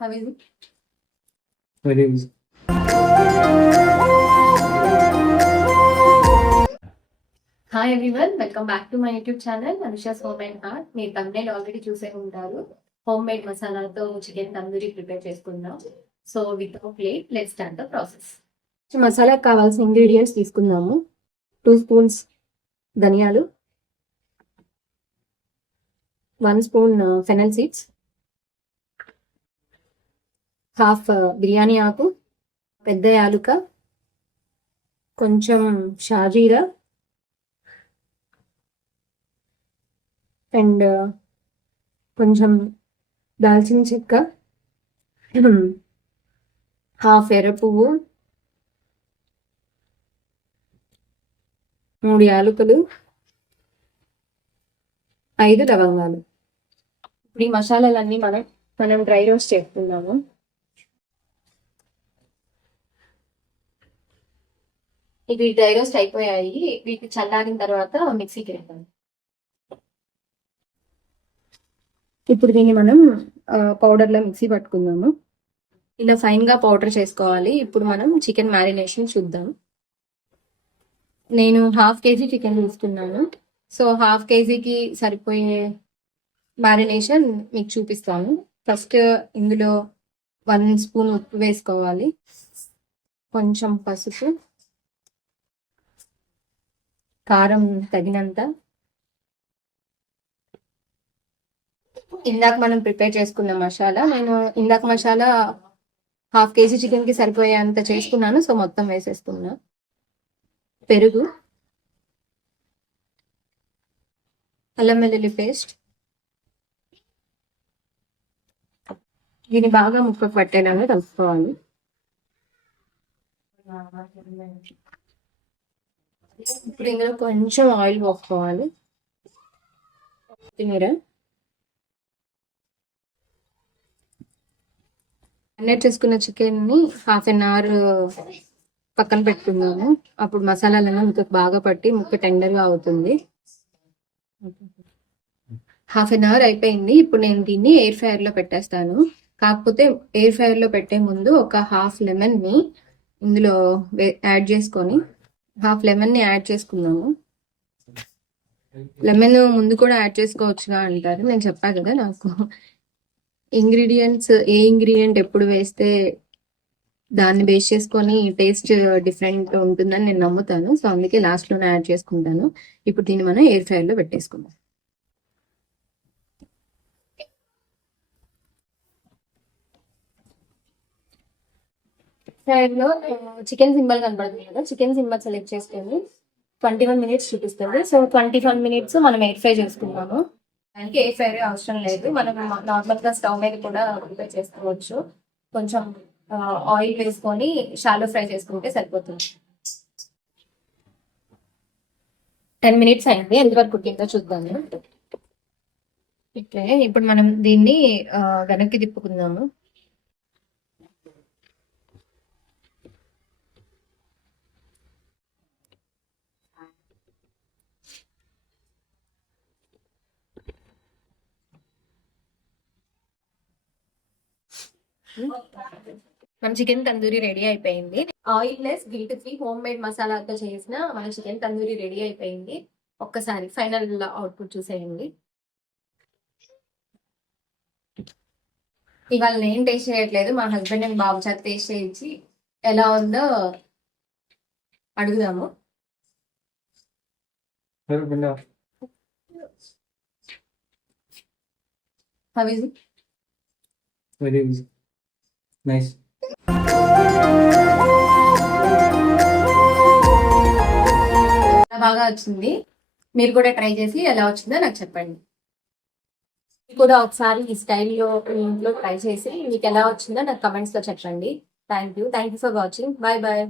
How is it? Very easy. Hi everyone, welcome back to my YouTube channel Anusha's home and heart. మీరు thumbnail already చూసే ఉంటారు. Home made మసాలాతో chicken tandoori prepare చేసుకుందాం. So without late let's start the process. మసాలాకు కావాల్సిన ingredients తీసుకుందాము. 2 spoons ధనియాలు, 1 spoon fennel seeds, half biryani ఆకు, పెద్ద యాలుక, కొంచెం షాజీరా అండ్ కొంచెం దాల్చిన చెక్క, హాఫ్ ఎర్ర పువ్వు, 3 యాలకులు, 5 లవంగాలు. ఇప్పుడు ఈ మసాలాలన్నీ మనం డ్రై రోస్ట్ చేసుకున్నాము. ఇవి డ్రై రోస్ట్ అయిపోయాయి. వీటిని చల్లారిన తర్వాత మిక్సీకి వేద్దాం. ఇప్పుడు దీన్ని మనం పౌడర్లో మిక్సీ పట్టుకుందాము. ఇలా ఫైన్గా పౌడర్ చేసుకోవాలి. ఇప్పుడు మనం చికెన్ మ్యారినేషన్ చూద్దాం. నేను 1/2 kg చికెన్ తీసుకున్నాను. సో 1/2 kgకి సరిపోయే మ్యారినేషన్ మీకు చూపిస్తాను. ఫస్ట్ ఇందులో 1 స్పూన్ ఉప్పు వేసుకోవాలి, కొంచెం పసుపు, కారం తగినంత, ఇందాక మనం ప్రిపేర్ చేసుకున్న మసాలా. నేను ఇందాక మసాలా 1/2 kg చికెన్కి సరిపోయేంత చేసుకున్నాను. సో మొత్తం వేసేస్తున్నా. పెరుగు, అల్లం వెల్లుల్లి పేస్ట్, దీన్ని బాగా ముక్కకు పట్టేలాగా కలుపుకోవాలి. ఇప్పుడు ఇందులో కొంచెం ఆయిల్ పోసుకోవాలి. కొత్తిమీర, మ్యారినేట్ చేసుకున్న చికెన్ని 1/2 అవర్ పక్కన పెట్టుకున్నాము. అప్పుడు మసాలాలన్నీ ముక్కకు బాగా పట్టి ముక్క టెండర్గా అవుతుంది. 1/2 అవర్ అయిపోయింది. ఇప్పుడు నేను దీన్ని ఎయిర్ ఫ్రైయర్లో పెట్టేస్తాను. కాకపోతే ఎయిర్ ఫ్రైయర్లో పెట్టే ముందు ఒక హాఫ్ లెమన్ని ఇందులో యాడ్ చేసుకొని, హాఫ్ లెమన్ని యాడ్ చేసుకున్నాము. లెమన్ ముందు కూడా యాడ్ చేసుకోవచ్చుగా అంటారు. నేను చెప్పా కదా, నాకు ఇంగ్రీడియంట్స్ ఏ ఇంగ్రీడియంట్ ఎప్పుడు వేస్తే దాన్ని బేస్ చేసుకొని టేస్ట్ డిఫరెంట్ ఉంటుందని నేను నమ్ముతాను. సో అందుకే లాస్ట్లోనే యాడ్ చేసుకుంటాను. ఇప్పుడు దీన్ని మనం ఎయిర్ ఫ్రైయర్లో పెట్టేసుకుందాం. ఫ్రైయర్లో చికెన్ సింబల్ కనబడుతుంది కదా, చికెన్ సింబల్ సెలెక్ట్ చేసుకొని 21 minutes చూపిస్తుంది. సో 21 minutes మనం ఎయిర్ ఫ్రై చేసుకుంటాము. దానికి ఎయిర్ ఫ్రైయర్ అవసరం లేదు. మనం నార్మల్గా స్టవ్ మీద కూడా ప్రిపేర్ చేసుకోవచ్చు. కొంచెం ఆయిల్ వేసుకొని షాలో ఫ్రై చేసుకుంటే సరిపోతుంది. 10 minutes అయింది. ఎంతవరకు కుట్టిందో చూద్దాము. ఓకే, ఇప్పుడు మనం దీన్ని వెనక్కి తిప్పుకుందాము. మన చికెన్ తందూరి రెడీ అయిపోయింది. Oil less guilt free home made మసాలాతో చేసిన మన చికెన్ తందూరి రెడీ అయిపోయింది. ఒక్కసారి ఫైనల్ అవుట్పుట్ చూసేయండి. ఇవాళ నేను టేస్ట్ చేయట్లేదు, మా హస్బెండ్ అండ్ బాబు చేత టేస్ట్ చేయించి ఎలా ఉందో అడుగుదాము. How is it? Very easy. Nice. బాగా వచ్చింది. మీరు కూడా ట్రై చేసి ఎలా వచ్చిందో నాకు చెప్పండి. మీరు కూడా ఒకసారి ఈ స్టైల్లో ఇంట్లో ట్రై చేసి మీకు ఎలా వచ్చిందో నాకు కమెంట్స్లో చెప్పండి. Thank you for watching. Bye bye.